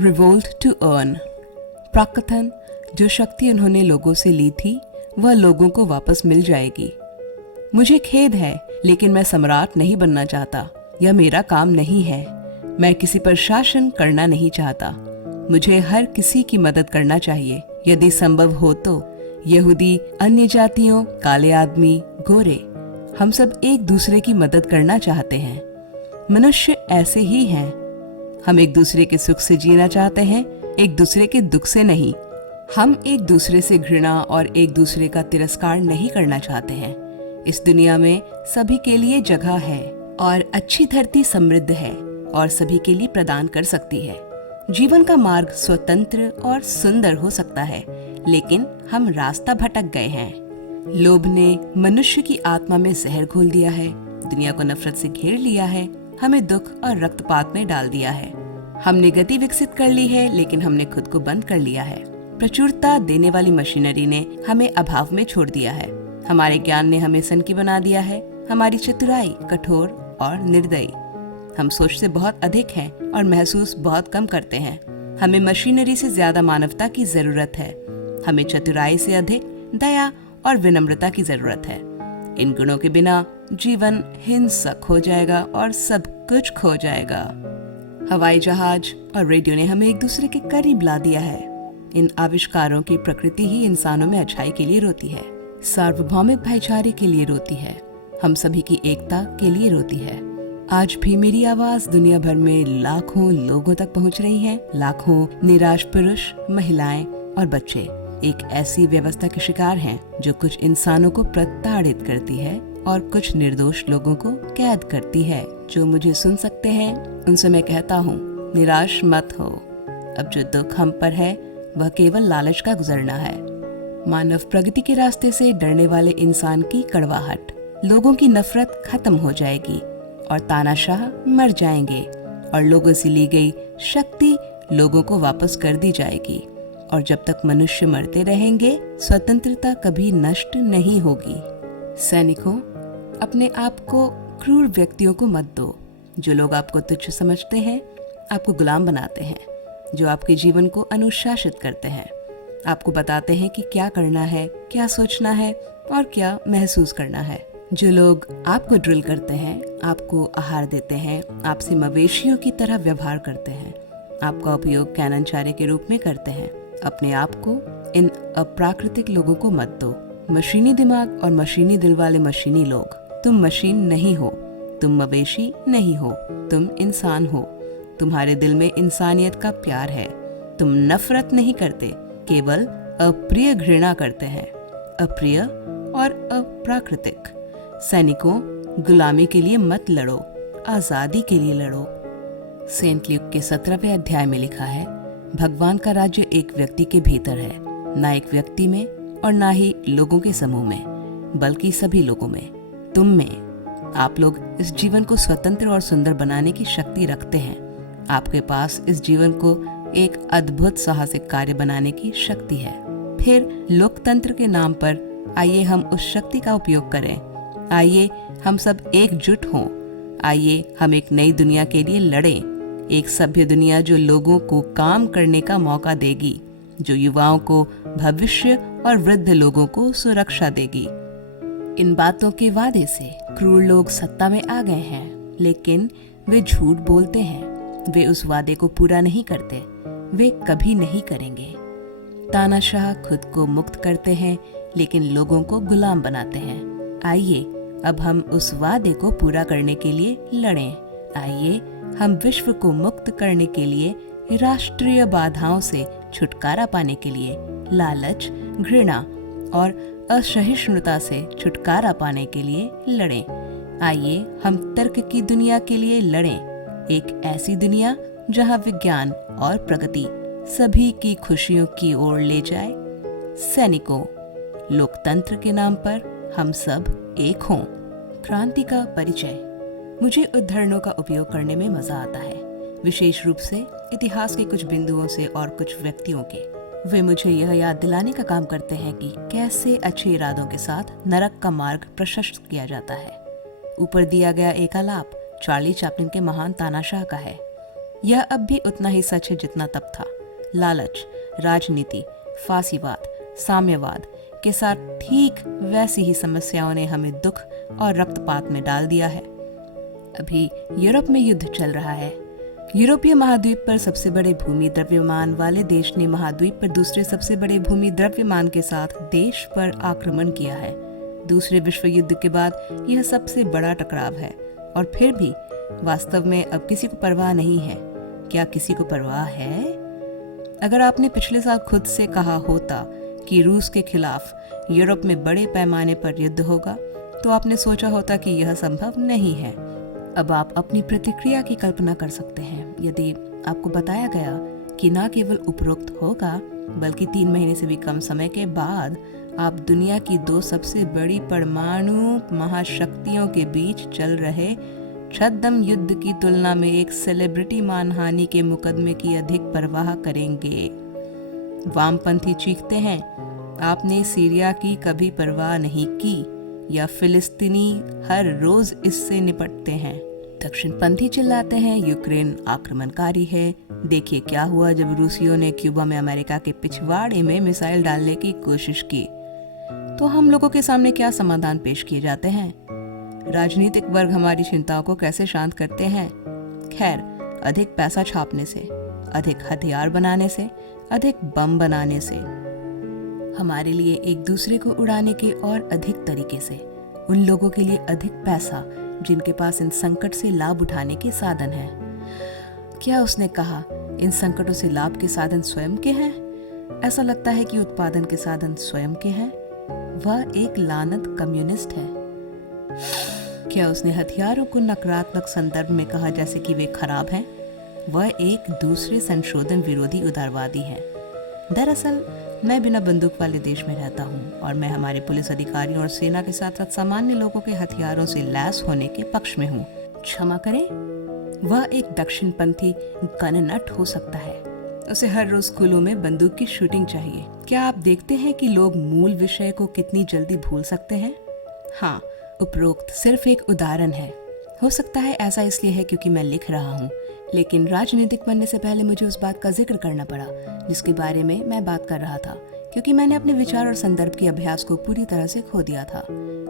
Revolt to earn. प्राकथन, जो शक्ति उन्होंने लोगों से ली थी वह लोगों को वापस मिल जाएगी। मुझे खेद है, लेकिन मैं सम्राट नहीं बनना चाहता। यह मेरा काम नहीं है। मैं किसी पर शासन करना नहीं चाहता। मुझे हर किसी की मदद करना चाहिए, यदि संभव हो तो। यहूदी, अन्य जातियों, काले आदमी, गोरे, हम सब एक दूसरे की मदद करना चाहते हैं। मनुष्य ऐसे ही हैं। हम एक दूसरे के सुख से जीना चाहते हैं, एक दूसरे के दुख से नहीं। हम एक दूसरे से घृणा और एक दूसरे का तिरस्कार नहीं करना चाहते हैं। इस दुनिया में सभी के लिए जगह है और अच्छी धरती समृद्ध है और सभी के लिए प्रदान कर सकती है। जीवन का मार्ग स्वतंत्र और सुंदर हो सकता है, लेकिन हम रास्ता भटक गए हैं। लोभ ने मनुष्य की आत्मा में जहर घोल दिया है, दुनिया को नफरत से घेर लिया है, हमें दुख और रक्तपात में डाल दिया है। हमने गति विकसित कर ली है, लेकिन हमने खुद को बंद कर लिया है। प्रचुरता देने वाली मशीनरी ने हमें अभाव में छोड़ दिया है। हमारे ज्ञान ने हमें सनकी बना दिया है, हमारी चतुराई कठोर और निर्दयी। हम सोचते बहुत अधिक हैं और महसूस बहुत कम करते हैं। हमें मशीनरी से ज्यादा मानवता की जरूरत है। हमें चतुराई से अधिक दया और विनम्रता की जरूरत है। इन गुणों के बिना जीवन हिंसक हो जाएगा और सब कुछ खो जाएगा। हवाई जहाज और रेडियो ने हमें एक दूसरे के करीब ला दिया है। इन आविष्कारों की प्रकृति ही इंसानों में अच्छाई के लिए रोती है, सार्वभौमिक भाईचारे के लिए रोती है, हम सभी की एकता के लिए रोती है। आज भी मेरी आवाज दुनिया भर में लाखों लोगों तक पहुंच रही है। लाखों निराश पुरुष, महिलाएं और बच्चे एक ऐसी व्यवस्था के शिकार हैं जो कुछ इंसानों को प्रताड़ित करती है और कुछ निर्दोष लोगों को कैद करती है। जो मुझे सुन सकते हैं उनसे मैं कहता हूँ, निराश मत हो। अब जो दुख हम पर है वह केवल लालच का गुजरना है। मानव प्रगति के रास्ते से डरने वाले इंसान की कड़वाहट, लोगों की नफरत खत्म हो जाएगी और तानाशाह मर जाएंगे और लोगों से ली गई शक्ति लोगों को वापस कर दी जाएगी। और जब तक मनुष्य मरते रहेंगे, स्वतंत्रता कभी नष्ट नहीं होगी। सैनिकों, अपने आप को क्रूर व्यक्तियों को मत दो। जो लोग आपको तुच्छ समझते हैं, आपको गुलाम बनाते हैं, जो आपके जीवन को अनुशासित करते हैं, आपको बताते हैं कि क्या करना है, क्या सोचना है और क्या महसूस करना है। जो लोग आपको ड्रिल करते हैं, आपको आहार देते हैं, आपसे मवेशियों की तरह व्यवहार करते हैं, आपका उपयोग कैननचारे के रूप में करते हैं, अपने आप को इन अप्राकृतिक लोगों को मत दो। मशीनी दिमाग और मशीनी दिल वाले मशीनी लोग, तुम मशीन नहीं हो, तुम मवेशी नहीं हो, तुम इंसान हो। तुम्हारे दिल में इंसानियत का प्यार है। तुम नफरत नहीं करते, केवल अप्रिय घृणा करते हैं, अप्रिय और अप्राकृतिक। सैनिकों, गुलामी के लिए मत लड़ो, आजादी के लिए लड़ो। सेंट ल्यूक के 17वें अध्याय में लिखा है, भगवान का राज्य एक व्यक्ति के भीतर है, ना एक व्यक्ति में और ना ही लोगों के समूह में, बल्कि सभी लोगों में, तुम में। आप लोग इस जीवन को स्वतंत्र और सुंदर बनाने की शक्ति रखते हैं। आपके पास इस जीवन को एक अद्भुत साहसिक कार्य बनाने की शक्ति है। फिर लोकतंत्र के नाम पर आइए हम उस शक्ति का उपयोग करें। आइए हम सब एकजुट हों। आइए हम एक नई दुनिया के लिए लड़ें, एक सभ्य दुनिया जो लोगों को काम करने का मौका देगी, जो युवाओं को भविष्य और वृद्ध लोगों को सुरक्षा देगी। इन बातों के वादे से क्रूर लोग सत्ता में आ गए हैं, लेकिन वे झूठ बोलते हैं। वे उस वादे को पूरा नहीं करते, वे कभी नहीं करेंगे। तानाशाह खुद को मुक्त करते हैं, लेकिन लोगों को गुलाम बनाते हैं। आइए अब हम उस वादे को पूरा करने के लिए लड़ें। आइए हम विश्व को मुक्त करने के लिए, राष्ट्रीय बाधाओं से छुटकारा पाने के लिए, लालच, घृणा और असहिष्णुता से छुटकारा पाने के लिए लड़ें। आइए हम तर्क की दुनिया के लिए लड़ें, एक ऐसी दुनिया जहां विज्ञान और प्रगति सभी की खुशियों की ओर ले जाए। सैनिकों, लोकतंत्र के नाम पर हम सब एक हों। क्रांति का परिचय। मुझे उद्धरणों का उपयोग करने में मजा आता है, विशेष रूप से इतिहास के कुछ बिंदुओं से और कुछ व्यक्तियों के। वे मुझे यह याद दिलाने का काम करते हैं कि कैसे अच्छे इरादों के साथ नरक का मार्ग प्रशस्त किया जाता है। ऊपर दिया गया एक आलाप चार्ली चैपलिन के महान तानाशाह का है। यह अब भी उतना ही सच है जितना तब था। लालच, राजनीति, फांसीवाद, साम्यवाद के साथ ठीक वैसी ही समस्याओं ने हमें दुख और रक्तपात में डाल दिया है। अभी यूरोप में युद्ध चल रहा है। यूरोपीय महाद्वीप पर सबसे बड़े भूमि द्रव्यमान वाले देश ने महाद्वीप पर दूसरे सबसे बड़े भूमि द्रव्यमान के साथ देश पर आक्रमण किया है। दूसरे विश्व युद्ध के बाद यह सबसे बड़ा टकराव है और फिर भी वास्तव में अब किसी को परवाह नहीं है। क्या किसी को परवाह है? अगर आपने पिछले साल खुद से कहा होता कि रूस के खिलाफ यूरोप में बड़े पैमाने पर युद्ध होगा, तो आपने सोचा होता कि यह संभव नहीं है। अब आप अपनी प्रतिक्रिया की कल्पना कर सकते हैं यदि आपको बताया गया कि न केवल उपरोक्त होगा बल्कि 3 महीने से भी कम समय के बाद आप दुनिया की 2 सबसे बड़ी परमाणु महाशक्तियों के बीच चल रहे छद्म युद्ध की तुलना में एक सेलिब्रिटी मानहानि के मुकदमे की अधिक परवाह करेंगे। वामपंथी चीखते हैं, आपने सीरिया की कभी परवाह नहीं की, या फिलिस्तीनी हर रोज इससे निपटते हैं। दक्षिणपंथी चिल्लाते हैं, यूक्रेन आक्रमणकारी है, देखिए क्या हुआ जब रूसियों ने क्यूबा में अमेरिका के पिछवाड़े में मिसाइल डालने की कोशिश की। तो हम लोगों के सामने क्या समाधान पेश किए जाते हैं? राजनीतिक वर्ग हमारी चिंताओं को कैसे शांत करते हैं? खैर, अधिक पैसा छापने से, अधिक हथियार बनाने से, अधिक बम बनाने से, हमारे लिए एक दूसरे को उड़ाने के और अधिक तरीके से, उन लोगों के लिए अधिक पैसा जिनके पास इन संकट से लाभ उठाने के साधन हैं। क्या उसने कहा इन संकटों से लाभ के साधन स्वयं के हैं? ऐसा लगता है कि उत्पादन के साधन स्वयं के हैं। वह एक लानत कम्युनिस्ट है। क्या उसने हथियारों को नकारात्मक संदर्भ में कहा जैसे कि वे खराब हैं? वह एक दूसरे संशोधन विरोधी उदारवादी है। दरअसल मैं बिना बंदूक वाले देश में रहता हूँ और मैं हमारे पुलिस अधिकारियों और सेना के साथ साथ सामान्य लोगों के हथियारों से लैस होने के पक्ष में हूँ। क्षमा करें, वह एक दक्षिणपंथी गननट हो सकता है। उसे हर रोज स्कूलों में बंदूक की शूटिंग चाहिए। क्या आप देखते हैं कि लोग मूल विषय को कितनी जल्दी भूल सकते हैं? हाँ, उपरोक्त सिर्फ एक उदाहरण है। हो सकता है ऐसा इसलिए है क्योंकि मैं लिख रहा हूँ, लेकिन राजनीतिक बनने से पहले मुझे उस बात का जिक्र करना पड़ा जिसके बारे में मैं बात कर रहा था, क्योंकि मैंने अपने विचार और संदर्भ के अभ्यास को पूरी तरह से खो दिया था।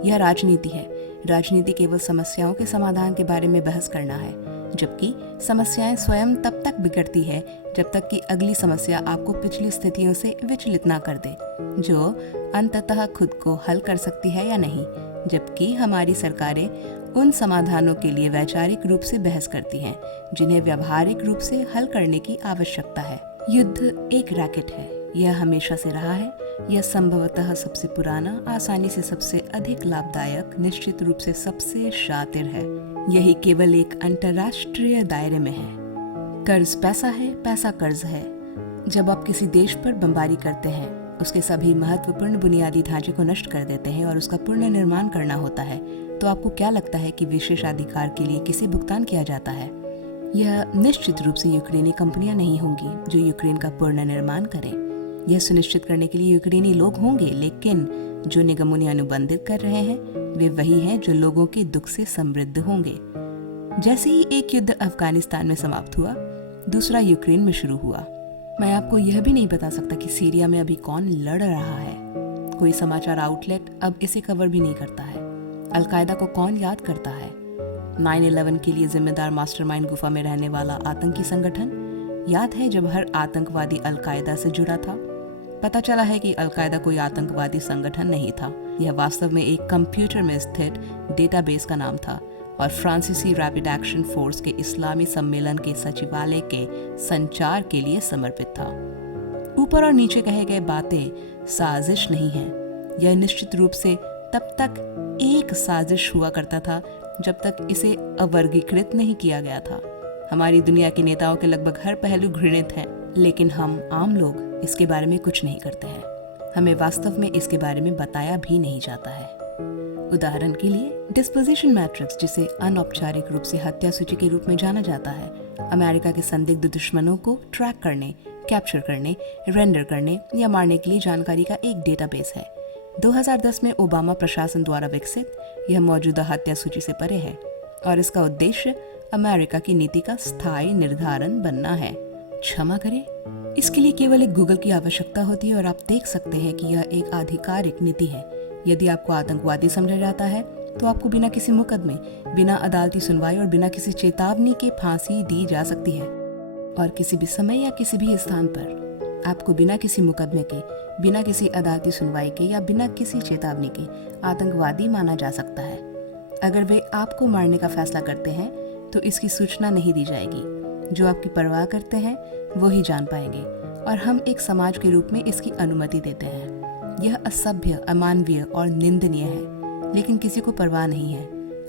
यह राजनीति है। राजनीति केवल समस्याओं के समाधान के बारे में बहस करना है, जबकि समस्याएं स्वयं तब तक बिगड़ती है जब तक कि अगली समस्या आपको पिछली स्थितियों से विचलित ना कर दे, जो अंततः खुद को हल कर सकती है या नहीं। जबकि हमारी सरकारें उन समाधानों के लिए वैचारिक रूप से बहस करती हैं जिन्हें व्यावहारिक रूप से हल करने की आवश्यकता है। युद्ध एक रैकेट है। यह हमेशा से रहा है। यह संभवतः सबसे पुराना, आसानी से सबसे अधिक लाभदायक, निश्चित रूप से सबसे शातिर है। यही केवल एक अंतर्राष्ट्रीय दायरे में है। कर्ज पैसा है, पैसा कर्ज है। जब आप किसी देश पर बमबारी करते हैं, उसके सभी महत्वपूर्ण बुनियादी ढांचे को नष्ट कर देते हैं और उसका पुनर्निर्माण करना होता है, तो आपको क्या लगता है कि विशेषाधिकार के लिए किसे भुगतान किया जाता है? यह निश्चित रूप से यूक्रेनी कंपनियां नहीं होंगी जो यूक्रेन का पुनर्निर्माण करें। यह सुनिश्चित करने के लिए यूक्रेनी लोग होंगे, लेकिन जो निगम उन्हें अनुबंधित कर रहे हैं वे वही हैं जो लोगों के दुख से समृद्ध होंगे। जैसे ही एक युद्ध अफगानिस्तान में समाप्त हुआ, दूसरा यूक्रेन में शुरू हुआ। मैं आपको यह भी नहीं बता सकता कि सीरिया में अभी कौन लड़ रहा है। कोई समाचार आउटलेट अब इसे कवर भी नहीं करता है। अलकायदा को कौन याद करता है? 9/11 के लिए जिम्मेदार मास्टरमाइंड गुफा में रहने वाला आतंकी संगठन याद है जब हर आतंकवादी अलकायदा से जुड़ा था? पता चला है कि अलकायदा कोई आतंकवादी संगठन नहीं था। यह वास्तव में एक कंप्यूटर में स्थित डेटाबेस का नाम था और फ्रांसीसी रैपिड एक्शन फोर्स के इस्लामी सम्मेलन के सचिवालय के संचार के लिए समर्पित था। ऊपर और नीचे कहे गए बातें साजिश नहीं है। यह निश्चित रूप से तब तक एक साजिश हुआ करता था जब तक इसे अवर्गीकृत नहीं किया गया था। हमारी दुनिया के नेताओं के लगभग हर पहलू घृणित हैं, लेकिन हम आम लोग इसके बारे में कुछ नहीं करते हैं। हमें वास्तव में इसके बारे में बताया भी नहीं जाता है। उदाहरण के लिए डिस्पोजिशन मैट्रिक्स, जिसे अनौपचारिक रूप से हत्या सूची के रूप में जाना जाता है, अमेरिका के संदिग्ध दुश्मनों को ट्रैक करने, कैप्चर करने, रेंडर करने या मारने के लिए जानकारी का एक डेटाबेस है। 2010 में ओबामा प्रशासन द्वारा विकसित यह मौजूदा हत्या सूची से परे है और इसका उद्देश्य अमेरिका की नीति का स्थायी निर्धारण बनना है। क्षमा करें, इसके लिए केवल एक गूगल की आवश्यकता होती है और आप देख सकते हैं कि यह एक आधिकारिक नीति है। यदि आपको आतंकवादी समझा जाता है तो आपको बिना किसी मुकदमे, बिना अदालती सुनवाई और बिना किसी चेतावनी के फांसी दी जा सकती है। और किसी भी समय या किसी भी स्थान पर आपको बिना किसी मुकदमे के, बिना किसी अदालती सुनवाई के या बिना किसी चेतावनी के आतंकवादी माना जा सकता है। अगर वे आपको मारने का फैसला करते हैं तो इसकी सूचना नहीं दी जाएगी। जो आपकी परवाह करते हैं वो ही जान पाएंगे और हम एक समाज के रूप में इसकी अनुमति देते हैं। यह असभ्य, अमानवीय और निंदनीय है, लेकिन किसी को परवाह नहीं है।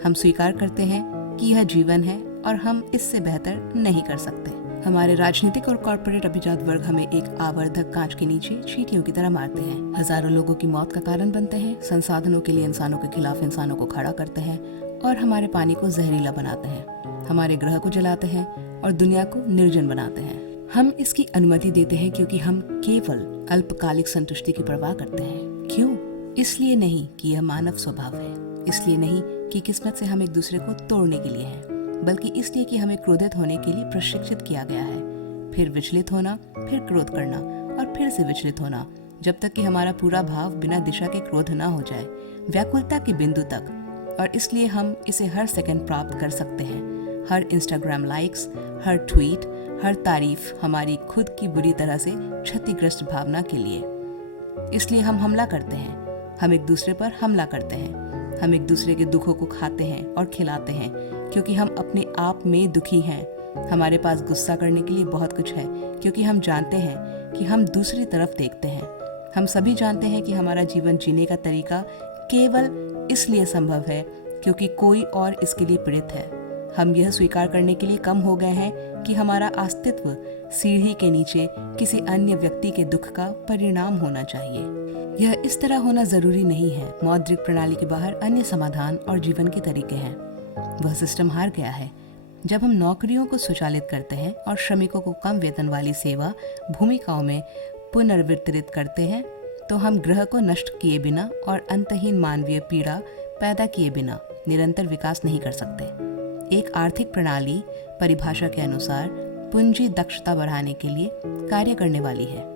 हम स्वीकार करते हैं कि यह जीवन है और हम इससे बेहतर नहीं कर सकते। हमारे राजनीतिक और कॉर्पोरेट अभिजात वर्ग हमें एक आवर्धक कांच के नीचे चींटियों की तरह मारते हैं, हजारों लोगों की मौत का कारण बनते हैं, संसाधनों के लिए इंसानों के खिलाफ इंसानों को खड़ा करते हैं और हमारे पानी को जहरीला बनाते हैं, हमारे ग्रह को जलाते हैं और दुनिया को निर्जन बनाते हैं। हम इसकी अनुमति देते हैं क्योंकि हम केवल अल्पकालिक संतुष्टि की परवाह करते हैं। क्यों? इसलिए नहीं कि यह मानव स्वभाव है, इसलिए नहीं कि किस्मत से हम एक दूसरे को तोड़ने के लिए हैं, बल्कि इसलिए कि हमें क्रोधित होने के लिए प्रशिक्षित किया गया है, फिर विचलित होना, फिर क्रोध करना और फिर से विचलित होना, जब तक कि हमारा पूरा भाव बिना दिशा के क्रोध ना हो जाए, व्याकुलता के बिंदु तक। और इसलिए हम इसे हर सेकंड प्राप्त कर सकते हैं। हर इंस्टाग्राम लाइक्स, हर ट्वीट, हर तारीफ हमारी खुद की बुरी तरह से क्षतिग्रस्त भावना के लिए। इसलिए हम हमला करते हैं, हम एक दूसरे पर हमला करते हैं, हम एक दूसरे के दुखों को खाते हैं और खिलाते हैं क्योंकि हम अपने आप में दुखी हैं। हमारे पास गुस्सा करने के लिए बहुत कुछ है क्योंकि हम जानते हैं कि हम दूसरी तरफ देखते हैं। हम सभी जानते हैं कि हमारा जीवन जीने का तरीका केवल इसलिए संभव है क्योंकि कोई और इसके लिए पीड़ित है। हम यह स्वीकार करने के लिए कम हो गए हैं कि हमारा अस्तित्व सीढ़ी के नीचे किसी अन्य व्यक्ति के दुख का परिणाम होना चाहिए। यह इस तरह होना जरूरी नहीं है। मौद्रिक प्रणाली के बाहर अन्य समाधान और जीवन के तरीके हैं। वह सिस्टम हार गया है। जब हम नौकरियों को स्वचालित करते हैं और श्रमिकों को कम वेतन वाली सेवा भूमिकाओं में पुनर्वितरित करते हैं, तो हम ग्रह को नष्ट किए बिना और अंतहीन मानवीय पीड़ा पैदा किए बिना निरंतर विकास नहीं कर सकते। एक आर्थिक प्रणाली परिभाषा के अनुसार पूंजी दक्षता बढ़ाने के लिए कार्य करने वाली है।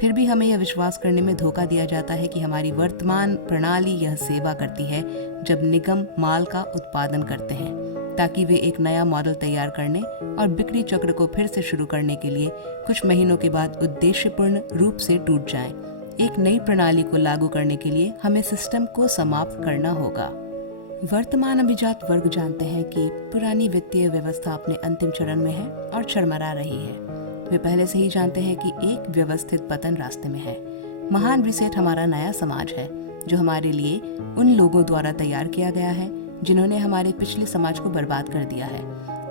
फिर भी हमें यह विश्वास करने में धोखा दिया जाता है कि हमारी वर्तमान प्रणाली यह सेवा करती है जब निगम माल का उत्पादन करते हैं ताकि वे एक नया मॉडल तैयार करने और बिक्री चक्र को फिर से शुरू करने के लिए कुछ महीनों के बाद उद्देश्यपूर्ण रूप से टूट जाएं। एक नई प्रणाली को लागू करने के लिए हमें सिस्टम को समाप्त करना होगा। वर्तमान अभिजात वर्ग जानते हैं कि पुरानी वित्तीय व्यवस्था अपने अंतिम चरण में है और चरमरा रही है। वे पहले से ही जानते हैं कि एक व्यवस्थित पतन रास्ते में है। महान रीसेट हमारा नया समाज है जो हमारे लिए उन लोगों द्वारा तैयार किया गया है जिन्होंने हमारे पिछले समाज को बर्बाद कर दिया है।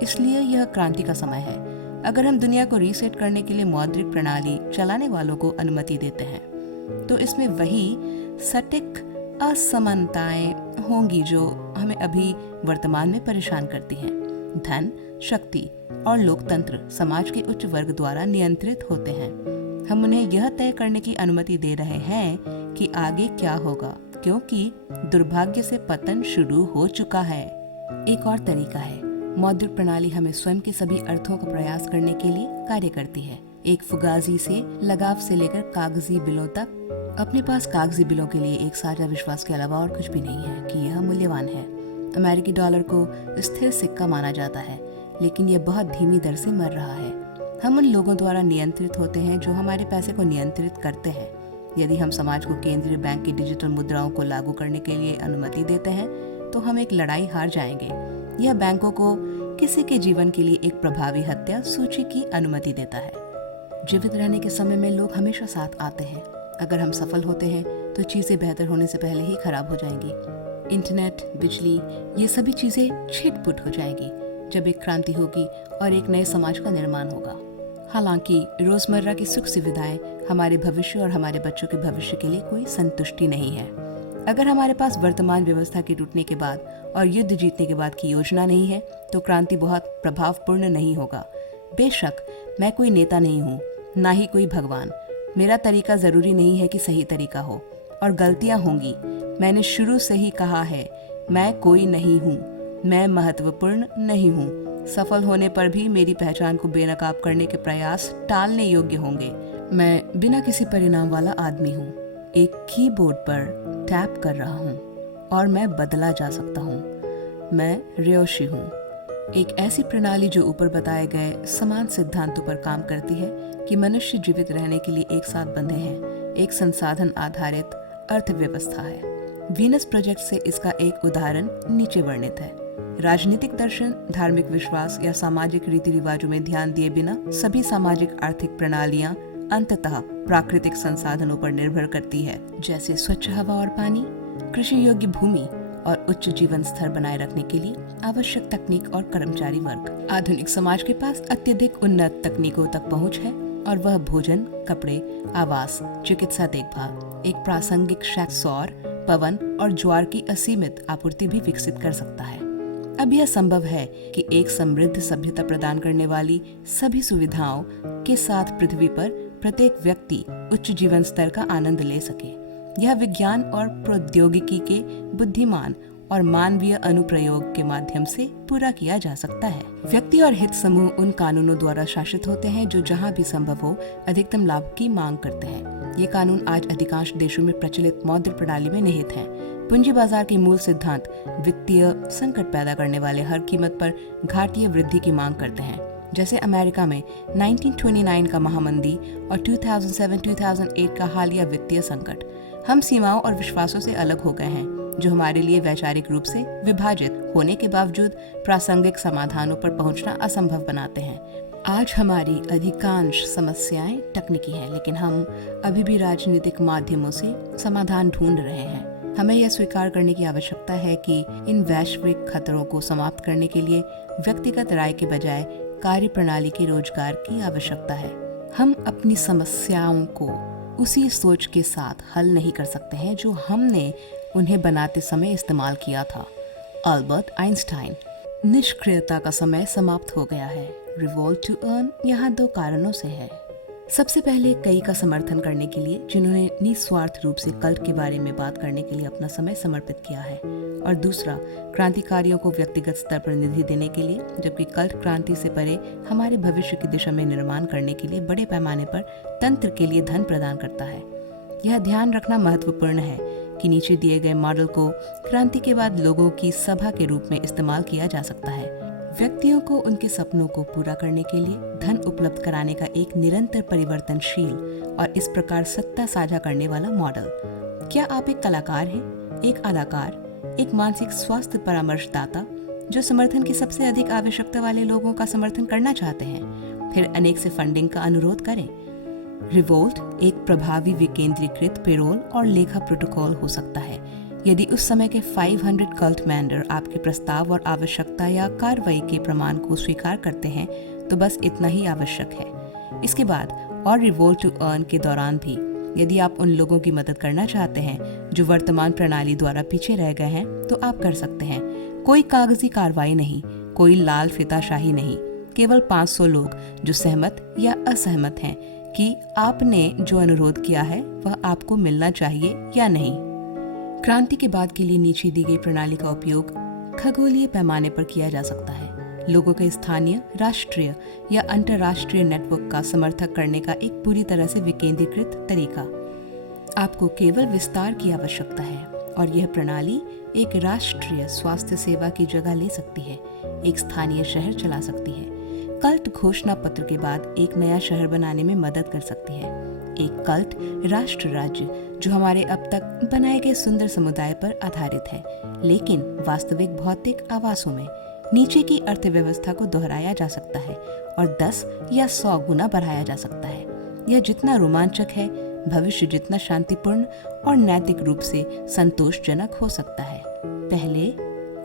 इसलिए यह क्रांति का समय है। अगर हम दुनिया को रीसेट करने के लिए मौद्रिक प्रणाली चलाने वालों को अनुमति देते हैं तो इसमें वही सटीक असमानताएं होंगी जो हमें अभी वर्तमान में परेशान करती हैं। धन, शक्ति और लोकतंत्र समाज के उच्च वर्ग द्वारा नियंत्रित होते हैं। हम उन्हें यह तय करने की अनुमति दे रहे हैं कि आगे क्या होगा, क्योंकि दुर्भाग्य से पतन शुरू हो चुका है। एक और तरीका है, मौद्रिक प्रणाली हमें स्वयं के सभी अर्थों का प्रयास करने के लिए कार्य करती है। एक फुगाजी से लगाव से लेकर कागजी बिलों तक। अपने पास कागजी बिलों के लिए एक साझा विश्वास के अलावा और कुछ भी नहीं है कि यह मूल्यवान है। अमेरिकी डॉलर को स्थिर सिक्का माना जाता है, लेकिन यह बहुत धीमी दर से मर रहा है। हम उन लोगों द्वारा नियंत्रित होते हैं जो हमारे पैसे को नियंत्रित करते हैं। यदि हम समाज को केंद्रीय बैंक की डिजिटल मुद्राओं को लागू करने के लिए अनुमति देते हैं तो हम एक लड़ाई हार जाएंगे। यह बैंकों को किसी के जीवन के लिए एक प्रभावी हत्या सूची की अनुमति देता है। जीवित रहने के समय में लोग हमेशा साथ आते हैं। अगर हम सफल होते हैं तो चीजें बेहतर होने से पहले ही खराब हो जाएंगी। इंटरनेट, बिजली, ये सभी चीजें छिटपुट हो जाएंगी जब एक क्रांति होगी और एक नए समाज का निर्माण होगा। हालांकि रोजमर्रा की सुख सुविधाएं हमारे भविष्य और हमारे बच्चों के भविष्य के लिए कोई संतुष्टि नहीं है। अगर हमारे पास वर्तमान व्यवस्था के टूटने के बाद और युद्ध जीतने के बाद की योजना नहीं है तो क्रांति बहुत प्रभावपूर्ण नहीं होगा। बेशक मैं कोई नेता नहीं हूँ, ना ही कोई भगवान। मेरा तरीका जरूरी नहीं है कि सही तरीका हो, और गलतियां होंगी। मैंने शुरू से ही कहा है, मैं कोई नहीं हूँ, मैं महत्वपूर्ण नहीं हूँ। सफल होने पर भी मेरी पहचान को बेनकाब करने के प्रयास टालने योग्य होंगे। मैं बिना किसी परिणाम वाला आदमी हूँ, एक कीबोर्ड पर टैप कर रहा हूँ और मैं बदला जा सकता हूँ। मैं र्योशी हूँ, एक ऐसी प्रणाली जो ऊपर बताए गए समान सिद्धांतों पर काम करती है कि मनुष्य जीवित रहने के लिए एक साथ बंधे हैं, एक संसाधन आधारित अर्थव्यवस्था है। वीनस प्रोजेक्ट से इसका एक उदाहरण नीचे वर्णित है। राजनीतिक दर्शन, धार्मिक विश्वास या सामाजिक रीति रिवाजों में ध्यान दिए बिना सभी सामाजिक आर्थिक प्रणालियां अंततः प्राकृतिक संसाधनों पर निर्भर करती है, जैसे स्वच्छ हवा और पानी, कृषि योग्य भूमि और उच्च जीवन स्तर बनाए रखने के लिए आवश्यक तकनीक और कर्मचारी वर्ग। आधुनिक समाज के पास अत्यधिक उन्नत तकनीकों तक पहुंच है और वह भोजन, कपड़े, आवास, चिकित्सा देखभाल, एक प्रासंगिक सौर, पवन और ज्वार की असीमित आपूर्ति भी विकसित कर सकता है। अब यह संभव है कि एक समृद्ध सभ्यता प्रदान करने वाली सभी सुविधाओं के साथ पृथ्वी पर प्रत्येक व्यक्ति उच्च जीवन स्तर का आनंद ले सके। यह विज्ञान और प्रौद्योगिकी के बुद्धिमान और मानवीय अनुप्रयोग के माध्यम से पूरा किया जा सकता है। व्यक्ति और हित समूह उन कानूनों द्वारा शासित होते हैं जो जहां भी संभव हो अधिकतम लाभ की मांग करते हैं। ये कानून आज अधिकांश देशों में प्रचलित मौद्रिक प्रणाली में निहित हैं। पूंजी बाजार की मूल सिद्धांत वित्तीय संकट पैदा करने वाले हर कीमत पर घातीय वृद्धि की मांग करते हैं, जैसे अमेरिका में 1929 का महामंदी और 2007-2008 का हालिया वित्तीय संकट। हम सीमाओं और विश्वासों से अलग हो गए हैं जो हमारे लिए वैचारिक रूप से विभाजित होने के बावजूद प्रासंगिक समाधानों पर पहुंचना असंभव बनाते हैं। आज हमारी अधिकांश समस्याएं तकनीकी हैं, लेकिन हम अभी भी राजनीतिक माध्यमों से समाधान ढूंढ रहे हैं। हमें यह स्वीकार करने की आवश्यकता है कि इन वैश्विक खतरों को समाप्त करने के लिए व्यक्तिगत राय के बजाय कार्यप्रणाली के रोजगार की आवश्यकता है। हम अपनी समस्याओं को उसी सोच के साथ हल नहीं कर सकते हैं जो हमने उन्हें बनाते समय इस्तेमाल किया था। Albert Einstein. निष्क्रियता का समय समाप्त हो गया है। रिवोल्ट टू अर्न यहाँ 2 कारणों से है। सबसे पहले कई का समर्थन करने के लिए जिन्होंने निस्वार्थ रूप से कल्ट के बारे में बात करने के लिए अपना समय समर्पित किया है, और दूसरा क्रांतिकारियों को व्यक्तिगत स्तर पर निधि देने के लिए, जबकि कल्ट क्रांति से परे हमारे भविष्य की दिशा में निर्माण करने के लिए बड़े पैमाने पर तंत्र के लिए धन प्रदान करता है। यह ध्यान रखना महत्वपूर्ण है कि नीचे दिए गए मॉडल को क्रांति के बाद लोगों की सभा के रूप में इस्तेमाल किया जा सकता है। व्यक्तियों को उनके सपनों को पूरा करने के लिए धन उपलब्ध कराने का एक निरंतर परिवर्तनशील और इस प्रकार सत्ता साझा करने वाला मॉडल। क्या आप एक कलाकार हैं, एक अदाकार, एक मानसिक स्वास्थ्य परामर्शदाता जो समर्थन की सबसे अधिक आवश्यकता वाले लोगों का समर्थन करना चाहते हैं, फिर अनेक से फंडिंग का अनुरोध करें। रिवोल्ट एक प्रभावी विकेंद्रीकृत पेरोल और लेखा प्रोटोकॉल हो सकता है। यदि उस समय के 500 कल्ट मेंबर आपके प्रस्ताव और आवश्यकता या कार्रवाई के प्रमाण को स्वीकार करते हैं तो बस इतना ही आवश्यक है। इसके बाद और रिवोल्ट टू अर्न के दौरान भी यदि आप उन लोगों की मदद करना चाहते हैं जो वर्तमान प्रणाली द्वारा पीछे रह गए हैं तो आप कर सकते हैं। कोई कागजी कार्रवाई नहीं, कोई लाल फीताशाही नहीं, केवल 500 लोग जो सहमत या असहमत हैं कि आपने जो अनुरोध किया है वह आपको मिलना चाहिए या नहीं। क्रांति के बाद के लिए नीचे दी गई प्रणाली का उपयोग खगोलीय पैमाने पर किया जा सकता है। लोगों के स्थानीय, राष्ट्रीय या अंतर्राष्ट्रीय नेटवर्क का समर्थन करने का एक पूरी तरह से विकेंद्रीकृत तरीका। आपको केवल विस्तार की आवश्यकता है और यह प्रणाली एक राष्ट्रीय स्वास्थ्य सेवा की जगह ले सकती है, एक स्थानीय शहर चला सकती है, कल्ट घोषणा पत्र के बाद एक नया शहर बनाने में मदद कर सकती है, एक कल्ट राष्ट्र राज्य जो हमारे अब तक बनाए गए सुंदर समुदाय पर आधारित है, लेकिन वास्तविक भौतिक आवासों में नीचे की अर्थव्यवस्था को दोहराया जा सकता है और 10 या 100 गुना बढ़ाया जा सकता है। यह जितना रोमांचक है, भविष्य जितना शांतिपूर्ण और नैतिक रूप से संतोषजनक हो सकता है। पहले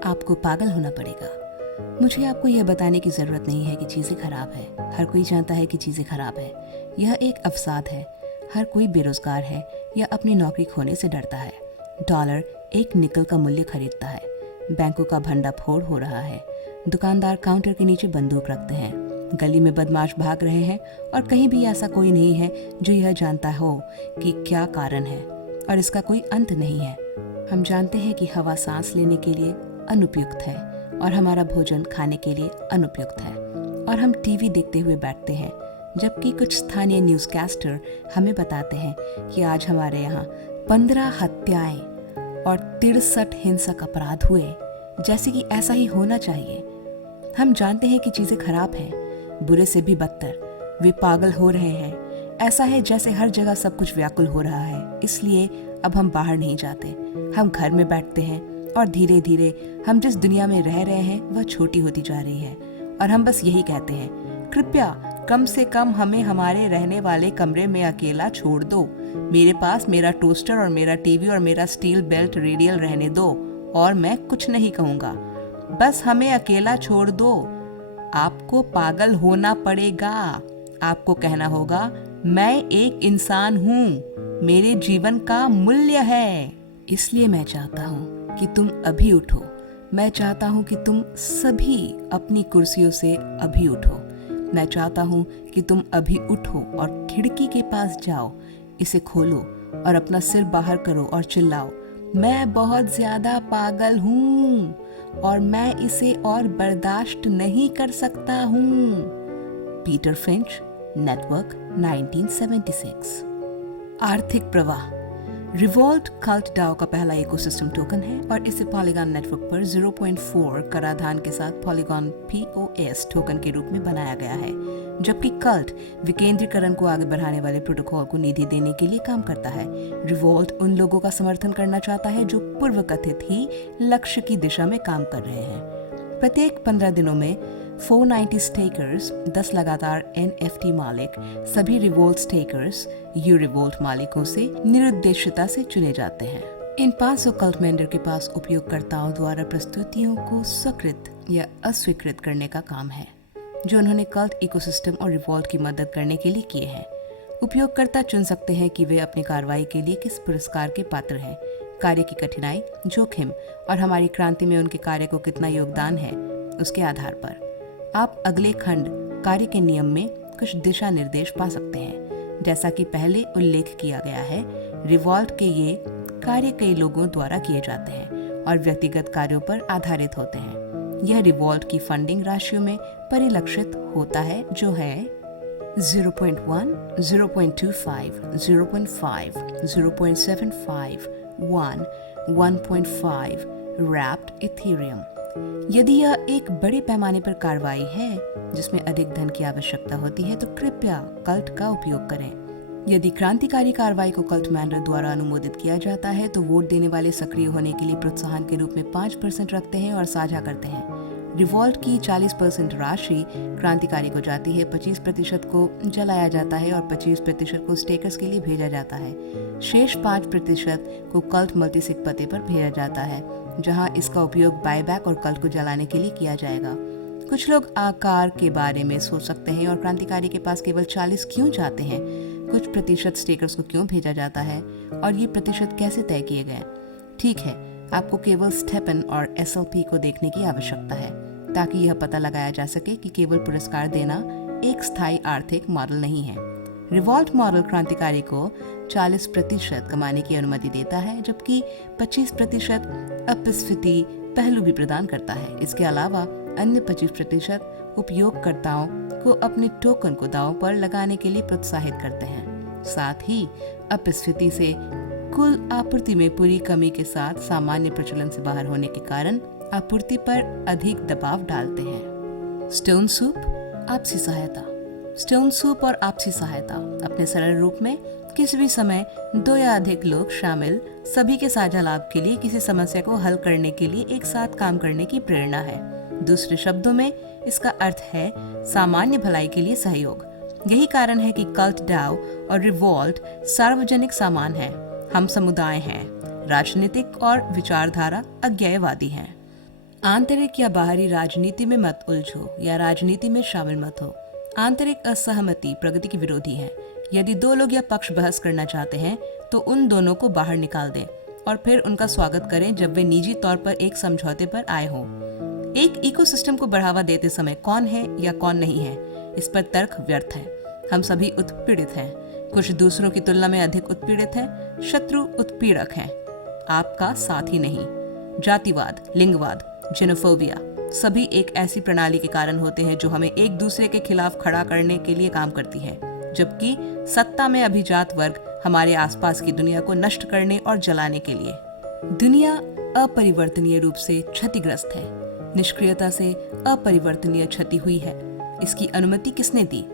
आपको पागल होना पड़ेगा। मुझे आपको यह बताने की जरूरत नहीं है कि चीजें खराब है। हर कोई जानता है कि चीजें खराब है। यह एक अवसाद है। हर कोई बेरोजगार है या अपनी नौकरी खोने से डरता है। डॉलर एक निकल का मूल्य खरीदता है। बैंकों का भंडाफोड़ हो रहा है। दुकानदार काउंटर के नीचे बंदूक रखते हैं। गली में बदमाश भाग रहे हैं और कहीं भी ऐसा कोई नहीं है जो यह जानता हो कि क्या कारण है, और इसका कोई अंत नहीं है। हम जानते हैं कि हवा सांस लेने के लिए अनुपयुक्त है और हमारा भोजन खाने के लिए अनुपयुक्त है और हम टीवी देखते हुए बैठते हैं, जबकि कुछ स्थानीय न्यूज़कास्टर हमें बताते हैं कि आज हमारे यहाँ 15 हत्याएं और 63 हिंसक अपराध हुए, जैसे कि ऐसा ही होना चाहिए। हम जानते हैं कि चीज़ें खराब हैं, बुरे से भी बदतर, वे पागल हो रहे हैं। ऐसा है जैसे हर जगह सब कुछ व्याकुल हो रहा है, इसलिए अब हम बाहर नहीं जाते, हम घर में बैठते हैं और धीरे धीरे हम जिस दुनिया में रह रहे हैं वह छोटी होती जा रही है और हम बस यही कहते हैं, कृपया कम से कम हमें हमारे रहने वाले कमरे में अकेला छोड़ दो। मेरे पास मेरा टोस्टर और मेरा टीवी और मेरा स्टील बेल्ट रेडियल रहने दो और मैं कुछ नहीं कहूँगा। बस हमें अकेला छोड़ दो। आपको पागल होना पड़ेगा। आपको कहना होगा, मैं एक इंसान हूँ, मेरे जीवन का मूल्य है। इसलिए मैं चाहता हूँ कि तुम अभी उठो। मैं चाहता हूँ कि तुम सभी अपनी कुर्सियों से अभी उठो। मैं चाहता हूँ कि तुम अभी उठो और खिड़की के पास जाओ, इसे खोलो और अपना सिर बाहर करो और चिल्लाओ, मैं बहुत ज्यादा पागल हूँ और मैं इसे और बर्दाश्त नहीं कर सकता हूँ। Peter Finch, network 1976। आर्थिक प्रवाह। रिवॉल्ट कल्ट डाओ का पहला इकोसिस्टम टोकन है और इसे पॉलीगॉन नेटवर्क पर 0.4 कराधान के साथ पॉलीगॉन POS टोकन के रूप में बनाया गया है, जबकि कल्ट विकेंद्रीकरण को आगे बढ़ाने वाले प्रोटोकॉल को निधि देने के लिए काम करता है। रिवॉल्ट उन लोगों का समर्थन करना चाहता है जो पूर्व कथित ही लक्ष्य की दिशा में काम कर रहे हैं। प्रत्येक 15 दिनों में 490 स्टेकर्स, 10 लगातार NFT मालिक, सभी रिवोल्ट स्टेकर्स यू रिवोल्ट मालिकों से निरुद्देश्यता से चुने जाते हैं। इन 500 कल्ट मेंबर के पास उपयोगकर्ताओं द्वारा प्रस्तुतियों को स्वीकृत या अस्वीकृत करने का काम है, जो उन्होंने कल्ट इकोसिस्टम और रिवोल्ट की मदद करने के लिए किए हैं। उपयोगकर्ता चुन सकते हैं कि वे अपनी कार्रवाई के लिए किस पुरस्कार के पात्र हैं। कार्य की कठिनाई, जोखिम और हमारी क्रांति में उनके कार्य को कितना योगदान है, उसके आधार पर आप अगले खंड कार्य के नियम में कुछ दिशा निर्देश पा सकते हैं। जैसा कि पहले उल्लेख किया गया है, रिवॉल्ट के ये कार्य कई लोगों द्वारा किए जाते हैं और व्यक्तिगत कार्यों पर आधारित होते हैं। यह रिवॉल्ट की फंडिंग राशियों में परिलक्षित होता है, जो है 0.1, 0.25, 0.5, 0.75, 1, 1.5 रैप्ड इथेरियम। यदि यह एक बड़े पैमाने पर कार्रवाई है जिसमें अधिक धन की आवश्यकता होती है, तो कृपया कल्ट का उपयोग करें। यदि क्रांतिकारी कार्रवाई को कल्ट मेंबर द्वारा अनुमोदित किया जाता है, तो वोट देने वाले सक्रिय होने के लिए प्रोत्साहन के रूप में 5% रखते हैं और साझा करते हैं। रिवॉल्ट की 40% राशि क्रांतिकारी को जाती है, 25% को जलाया जाता है और 25% को स्टेकर्स के लिए भेजा जाता है। शेष 5% को कल्ट मल्टीसिक पते पर भेजा जाता है, जहां इसका उपयोग बायबैक और कल्ट को जलाने के लिए किया जाएगा। कुछ लोग आकार के बारे में सोच सकते हैं और क्रांतिकारी के पास केवल 40 क्यों जाते हैं, कुछ प्रतिशत स्टेकर्स को क्यों भेजा जाता है और ये प्रतिशत कैसे तय किए गए। ठीक है, आपको केवल स्टेपन और SLP को देखने की आवश्यकता है ताकि यह पता लगाया जा सके कि केवल पुरस्कार देना एक स्थायी आर्थिक मॉडल नहीं है। रिवॉल्ट मॉडल क्रांतिकारी को 40% कमाने की अनुमति देता है, जबकि 25% अपस्फीति पहलू भी प्रदान करता है। इसके अलावा अन्य 25% उपयोगकर्ताओं को अपने टोकन को दांव पर लगाने के लिए प्रोत्साहित करते हैं। साथ ही अपस्फीति से कुल आपूर्ति में पूरी कमी के साथ सामान्य प्रचलन से बाहर होने के कारण आपूर्ति पर अधिक दबाव डालते हैं। स्टोन सूप, आपसी सहायता। स्टोन सूप और आपसी सहायता अपने सरल रूप में किसी भी समय 2 या अधिक लोग शामिल सभी के साझा लाभ के लिए किसी समस्या को हल करने के लिए एक साथ काम करने की प्रेरणा है। दूसरे शब्दों में इसका अर्थ है सामान्य भलाई के लिए सहयोग। यही कारण है कि कल्ट डाओ और रिवॉल्ट सार्वजनिक सामान है। हम समुदाय हैं, राजनीतिक और विचारधारा अज्ञेयवादी हैं। आंतरिक या बाहरी राजनीति में मत उलझो या राजनीति में शामिल मत हो। आंतरिक असहमति प्रगति की विरोधी है। यदि 2 लोग या पक्ष बहस करना चाहते हैं तो उन दोनों को बाहर निकाल दें और फिर उनका स्वागत करें जब वे निजी तौर पर एक समझौते पर आए हों। एक इकोसिस्टम को बढ़ावा देते समय कौन है या कौन नहीं है, इस पर तर्क व्यर्थ है। हम सभी उत्पीड़ित हैं। कुछ दूसरों की तुलना में अधिक उत्पीड़ित हैं। शत्रु उत्पीड़क हैं, आपका साथी नहीं। जातिवाद, लिंगवाद, जेनोफोबिया, सभी एक ऐसी प्रणाली के कारण होते हैं जो हमें एक दूसरे के खिलाफ खड़ा करने के लिए काम करती है, जबकि सत्ता में अभिजात वर्ग हमारे आसपास की दुनिया को नष्ट करने और जलाने के लिए। दुनिया अपरिवर्तनीय रूप से क्षतिग्रस्त है, निष्क्रियता से अपरिवर्तनीय क्षति हुई है। इसकी अनुमति किसने दी?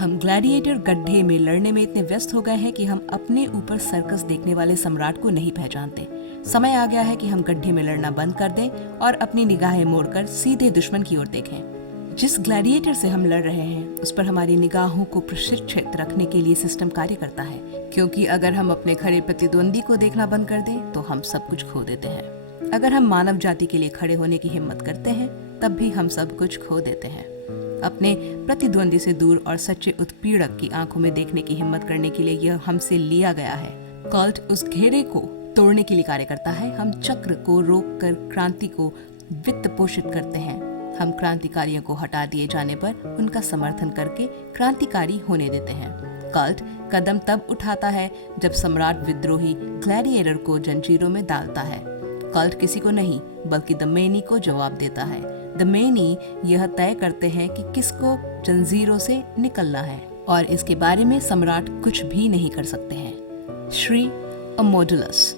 हम ग्लैडिएटर गड्ढे में लड़ने में इतने व्यस्त हो गए हैं कि हम अपने ऊपर सर्कस देखने वाले सम्राट को नहीं पहचानते। समय आ गया है कि हम गड्ढे में लड़ना बंद कर दें और अपनी निगाहें मोड़कर सीधे दुश्मन की ओर देखें। जिस ग्लैडिएटर से हम लड़ रहे हैं उस पर हमारी निगाहों को प्रशिक्षित रखने के लिए सिस्टम कार्य करता है, क्योंकि अगर हम अपने खड़े प्रतिद्वंदी को देखना बंद कर दें तो हम सब कुछ खो देते हैं। अगर हम मानव जाति के लिए खड़े होने की हिम्मत करते हैं तब भी हम सब कुछ खो देते हैं। अपने प्रतिद्वंदी से दूर और सच्चे उत्पीड़क की आंखों में देखने की हिम्मत करने के लिए यह हमसे लिया गया है। कल्ट उस घेरे को तोड़ने के लिए कार्य करता है। हम चक्र को रोककर क्रांति को वित्त पोषित करते हैं। हम क्रांतिकारियों को हटा दिए जाने पर उनका समर्थन करके क्रांतिकारी होने देते हैं। कल्ट कदम तब उठाता है जब सम्राट विद्रोही ग्लैडिएटर को जंजीरों में डालता है। कल्ट किसी को नहीं बल्कि द मेनी को जवाब देता है। द मेनी यह तय करते हैं कि किसको जंजीरों से निकलना है और इसके बारे में सम्राट कुछ भी नहीं कर सकते हैं। श्री अमोडुलस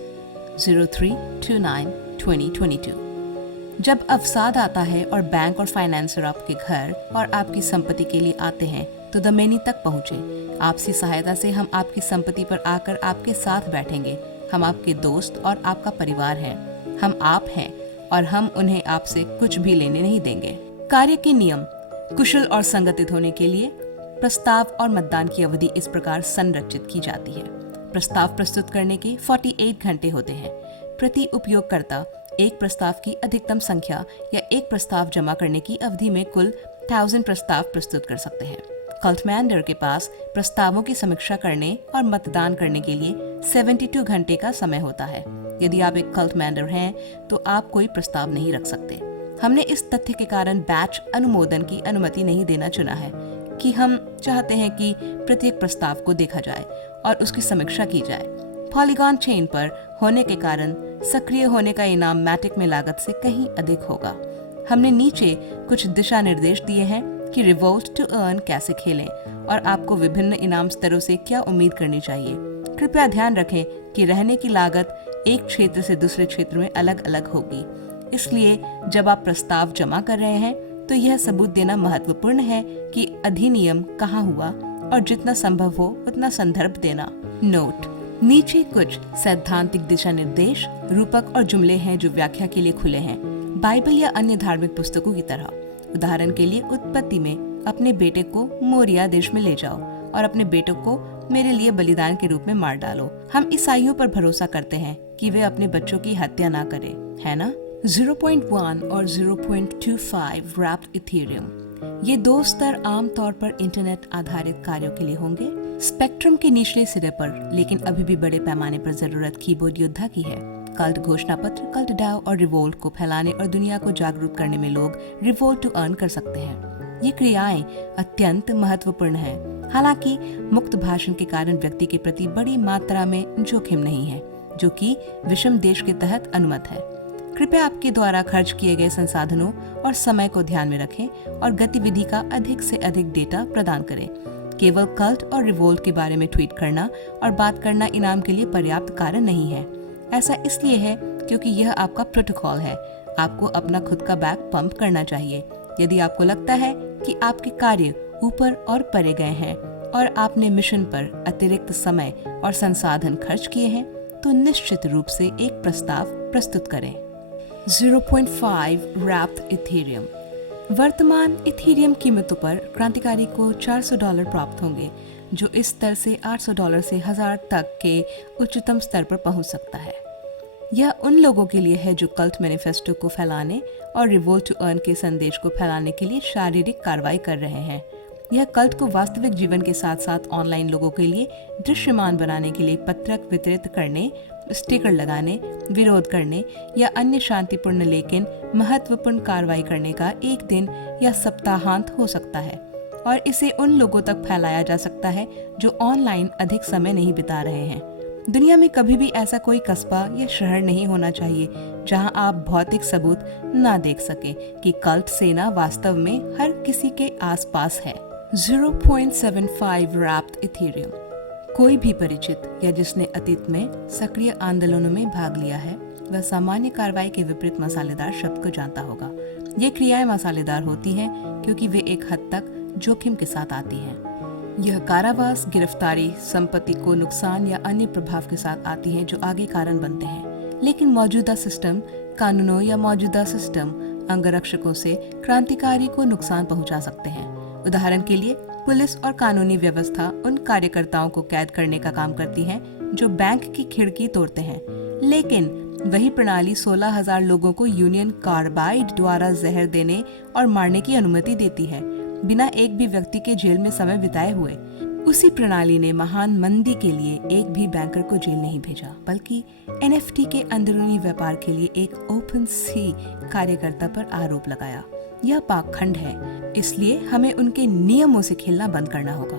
0329-2022। जब अवसाद आता है और बैंक और फाइनेंसर आपके घर और आपकी संपत्ति के लिए आते हैं तो द मेनी तक पहुँचे। आपसी सहायता से हम आपकी संपत्ति पर आकर आपके साथ बैठेंगे। हम आपके दोस्त और आपका परिवार हैं। हम आप हैं और हम उन्हें आपसे कुछ भी लेने नहीं देंगे। कार्य के नियम कुशल और संगठित होने के लिए प्रस्ताव और मतदान की अवधि इस प्रकार संरचित की जाती है। प्रस्ताव प्रस्तुत करने के 48 घंटे होते हैं। प्रति उपयोगकर्ता एक प्रस्ताव की अधिकतम संख्या या एक प्रस्ताव जमा करने की अवधि में कुल 1000 प्रस्ताव प्रस्तुत कर सकते हैं। कल्टमैंडर के पास प्रस्तावों की समीक्षा करने और मतदान करने के लिए 72 घंटे का समय होता है। यदि आप एक कल्टमैंडर हैं तो आप कोई प्रस्ताव नहीं रख सकते। हमने इस तथ्य के कारण बैच अनुमोदन की अनुमति नहीं देना चुना है कि हम चाहते हैं कि प्रत्येक प्रस्ताव को देखा जाए और उसकी समीक्षा की जाए। पॉलीगॉन चेन पर होने के कारण सक्रिय होने का इनाम मैटिक में लागत से कहीं अधिक होगा। हमने नीचे कुछ दिशा निर्देश दिए हैं कि रिवोल्ट टू अर्न कैसे खेलें और आपको विभिन्न इनाम स्तरों से क्या उम्मीद करनी चाहिए। कृपया ध्यान रखें कि रहने की लागत एक क्षेत्र से दूसरे क्षेत्र में अलग अलग होगी। इसलिए जब आप प्रस्ताव जमा कर रहे हैं तो यह सबूत देना महत्वपूर्ण है कि अधिनियम कहाँ हुआ और जितना संभव हो उतना संदर्भ देना। नोट: नीचे कुछ सैद्धांतिक दिशा निर्देश, रूपक और जुमले हैं जो व्याख्या के लिए खुले हैं, बाइबल या अन्य धार्मिक पुस्तकों की तरह। उदाहरण के लिए उत्पत्ति में अपने बेटे को मोरिया देश में ले जाओ और अपने बेटे को मेरे लिए बलिदान के रूप में मार डालो। हम ईसाइयों पर भरोसा करते हैं कि वे अपने बच्चों की हत्या ना करें, है ना? 0.1 और 0.25 रैप्ड इथेरियम। ये दो स्तर आमतौर पर इंटरनेट आधारित कार्यों के लिए होंगे। स्पेक्ट्रम के निचले सिरे पर, लेकिन अभी भी बड़े पैमाने पर जरूरत कीबोर्ड योद्धा की है। कल्ट घोषणा पत्र, कल्ट डाव और रिवोल्ट को फैलाने और दुनिया को जागरूक करने में लोग रिवोल्ट टू अर्न कर सकते हैं। ये क्रियाएं अत्यंत महत्वपूर्ण हैं। हालांकि मुक्त भाषण के कारण व्यक्ति के प्रति बड़ी मात्रा में जोखिम नहीं है, जो कि विषम देश के तहत अनुमत है। कृपया आपके द्वारा खर्च किए गए संसाधनों और समय को ध्यान में रखें और गतिविधि का अधिक से अधिक डेटा प्रदान करें। केवल कल्ट और रिवोल्ट के बारे में ट्वीट करना और बात करना इनाम के लिए पर्याप्त कारण नहीं है। ऐसा इसलिए है क्योंकि यह आपका प्रोटोकॉल है। आपको अपना खुद का बैग पंप करना चाहिए। यदि आपको लगता है कि आपके कार्य ऊपर और परे गए हैं और आपने मिशन पर अतिरिक्त समय और संसाधन खर्च किए हैं, तो निश्चित रूप से एक प्रस्ताव प्रस्तुत करें। 0.5 रैप्ड इथेरियम। वर्तमान इथेरियम कीमतों पर क्रांतिकारी को $400 प्राप्त होंगे, जो इस स्तर से $800 से 1000 तक के उच्चतम स्तर पर पहुंच सकता है। यह उन लोगों के लिए है जो कल्ट मैनिफेस्टो को फैलाने और रिवोल्ट टू अर्न के संदेश को फैलाने के लिए शारीरिक कार्रवाई कर रहे हैं। यह कल्ट को वास्तविक जीवन के साथ साथ ऑनलाइन लोगों के लिए दृश्यमान बनाने के लिए पत्रक वितरित करने, स्टिकर लगाने, विरोध करने या अन्य शांतिपूर्ण लेकिन महत्वपूर्ण कार्रवाई करने का एक दिन या सप्ताहांत हो सकता है, और इसे उन लोगों तक फैलाया जा सकता है जो ऑनलाइन अधिक समय नहीं बिता रहे हैं। दुनिया में कभी भी ऐसा कोई कस्बा या शहर नहीं होना चाहिए जहां आप भौतिक सबूत ना देख सके कि कल्ट सेना वास्तव में हर किसी के आसपास है। 0.75 रैप्ट इथेरियम। कोई भी परिचित या जिसने अतीत में सक्रिय आंदोलनों में भाग लिया है वह सामान्य कार्रवाई के विपरीत मसालेदार शब्द को जानता होगा। ये क्रियाएं मसालेदार होती हैं क्योंकि वे एक हद तक जोखिम के साथ आती हैं। यह कारावास, गिरफ्तारी, संपत्ति को नुकसान या अन्य प्रभाव के साथ आती हैं जो आगे कारण बनते हैं। लेकिन मौजूदा सिस्टम कानूनों या मौजूदा सिस्टम अंगरक्षकों से क्रांतिकारी को नुकसान पहुंचा सकते हैं। उदाहरण के लिए पुलिस और कानूनी व्यवस्था उन कार्यकर्ताओं को कैद करने का काम करती है जो बैंक की खिड़की तोड़ते हैं, लेकिन वही प्रणाली 16,000 लोगों को यूनियन कार्बाइड द्वारा जहर देने और मारने की अनुमति देती है बिना एक भी व्यक्ति के जेल में समय बिताए हुए। उसी प्रणाली ने महान मंदी के लिए एक भी बैंकर को जेल नहीं भेजा, बल्कि एनएफटी के अंदरूनी व्यापार के लिए एक ओपन सी कार्यकर्ता पर आरोप लगाया। यह पाखंड है, इसलिए हमें उनके नियमों से खेलना बंद करना होगा।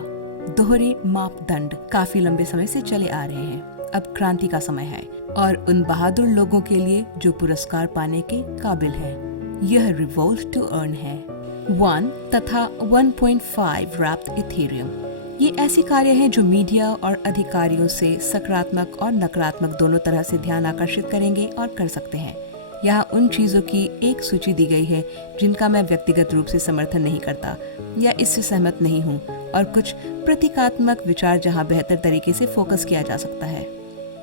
दोहरे मापदंड काफी लंबे समय से चले आ रहे हैं। अब क्रांति का समय है और उन बहादुर लोगों के लिए जो पुरस्कार पाने के काबिल हैं। यह रिवोल्ट टू अर्न है। 1 तथा 1.5 रैप्ट इथेरियम। ये ऐसे कार्य हैं जो मीडिया और अधिकारियों से सकारात्मक और नकारात्मक दोनों तरह से ध्यान आकर्षित करेंगे और कर सकते हैं। यहाँ उन चीजों की एक सूची दी गई है जिनका मैं व्यक्तिगत रूप से समर्थन नहीं करता या इससे सहमत नहीं हूँ, और कुछ प्रतीकात्मक विचार जहाँ बेहतर तरीके से फोकस किया जा सकता है।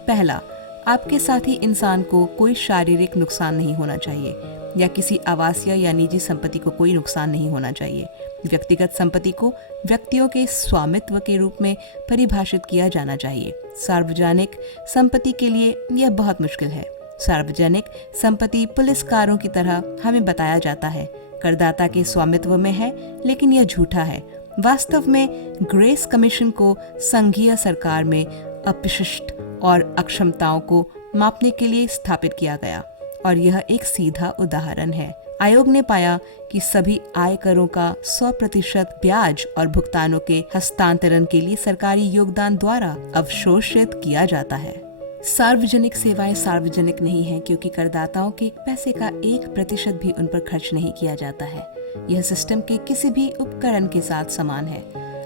पहला, आपके साथी इंसान को कोई शारीरिक नुकसान नहीं होना चाहिए या किसी आवासीय या निजी संपत्ति को कोई नुकसान नहीं होना चाहिए। व्यक्तिगत संपत्ति को व्यक्तियों के स्वामित्व के रूप में परिभाषित किया जाना चाहिए। सार्वजनिक संपत्ति के लिए यह बहुत मुश्किल है। सार्वजनिक संपत्ति पुलिसकारों की तरह हमें बताया जाता है करदाता के स्वामित्व में है, लेकिन यह झूठा है। वास्तव में ग्रेस कमीशन को संघीय सरकार में अपशिष्ट और अक्षमताओं को मापने के लिए स्थापित किया गया, और यह एक सीधा उदाहरण है। आयोग ने पाया कि सभी आयकरों का 100% ब्याज और भुगतानों के हस्तांतरण के लिए सरकारी योगदान द्वारा अवशोषित किया जाता है। सार्वजनिक सेवाएं सार्वजनिक नहीं हैं क्योंकि करदाताओं के पैसे का 1% भी उन पर खर्च नहीं किया जाता है। यह सिस्टम के किसी भी उपकरण के साथ समान है।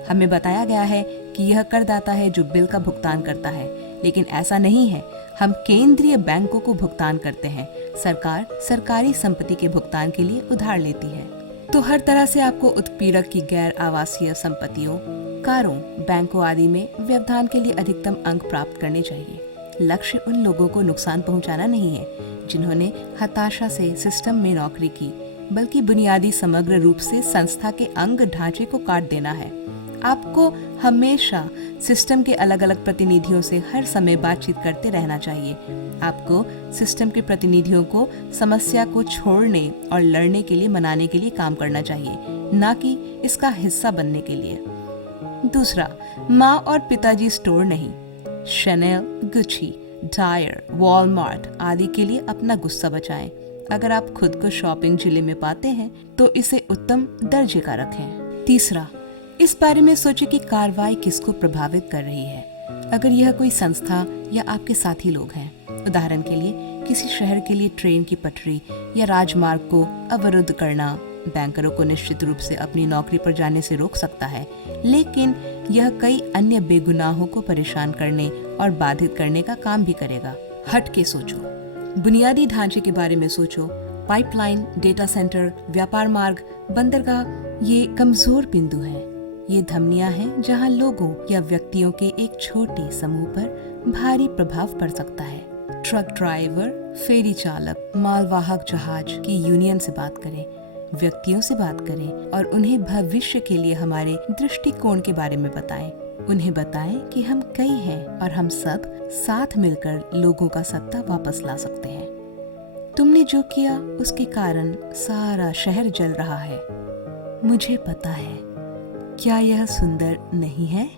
हमें बताया गया है कि यह करदाता है जो बिल का भुगतान करता है, लेकिन ऐसा नहीं है। हम केंद्रीय बैंकों को भुगतान करते हैं। सरकार सरकारी संपत्ति के भुगतान के लिए उधार लेती है। तो हर तरह से आपको उत्पीड़क की गैर आवासीय संपत्तियों, कारों, बैंकों आदि में व्यवधान के लिए अधिकतम अंक प्राप्त करने चाहिए। लक्ष्य उन लोगों को नुकसान पहुंचाना नहीं है जिन्होंने हताशा से सिस्टम में नौकरी की, बल्कि बुनियादी समग्र रूप से संस्था के अंग ढांचे को काट देना है। आपको हमेशा सिस्टम के अलग अलग प्रतिनिधियों से हर समय बातचीत करते रहना चाहिए। आपको सिस्टम के प्रतिनिधियों को समस्या को छोड़ने और लड़ने के लिए मनाने के लिए काम करना चाहिए, ना कि इसका हिस्सा बनने के लिए। दूसरा, माँ और पिताजी स्टोर नहीं। शनेल, गुची, डायर, वॉलमार्ट आदि के लिए अपना गुस्सा बचाएं। अगर आप खुद को शॉपिंग जिले में पाते हैं तो इसे उत्तम दर्जे का रखें। तीसरा, इस बारे में सोचें कि कार्रवाई किसको प्रभावित कर रही है। अगर यह कोई संस्था या आपके साथी लोग हैं, उदाहरण के लिए किसी शहर के लिए ट्रेन की पटरी या राजमार्ग को अवरुद्ध करना बैंकरों को निश्चित रूप से अपनी नौकरी पर जाने से रोक सकता है, लेकिन यह कई अन्य बेगुनाहों को परेशान करने और बाधित करने का काम भी करेगा। हट के सोचो, बुनियादी ढांचे के बारे में सोचो। पाइपलाइन, डेटा सेंटर, व्यापार मार्ग, बंदरगाह ये कमजोर बिंदु हैं। ये धमनियां हैं जहां लोगों या व्यक्तियों के एक छोटे समूह पर भारी प्रभाव पड़ सकता है। ट्रक ड्राइवर, फेरी चालक, मालवाहक जहाज की यूनियन से बात करें, व्यक्तियों से बात करें और उन्हें भविष्य के लिए हमारे दृष्टिकोण के बारे में बताएं। उन्हें बताएं कि हम कई हैं और हम सब साथ मिलकर लोगों का सत्ता वापस ला सकते हैं। तुमने जो किया उसके कारण सारा शहर जल रहा है। मुझे पता है, क्या यह सुंदर नहीं है?